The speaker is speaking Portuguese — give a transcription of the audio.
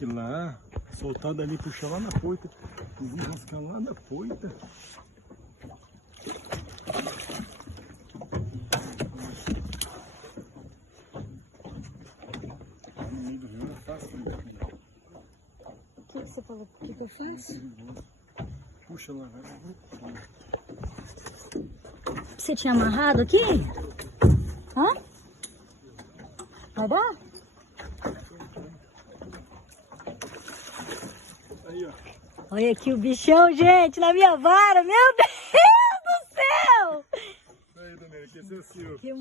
que lá, soltar dali, puxar lá na poita, desenroscar lá na poita. No meio do rio é fácil. O que você falou? O que eu faço? Puxa lá, vai. Você tinha amarrado aqui? Hã? Vai dar? Aí, ó. Olha aqui o bichão, gente, na minha vara. Meu Deus do céu! Aí, Daniela, que esse é o seu. Que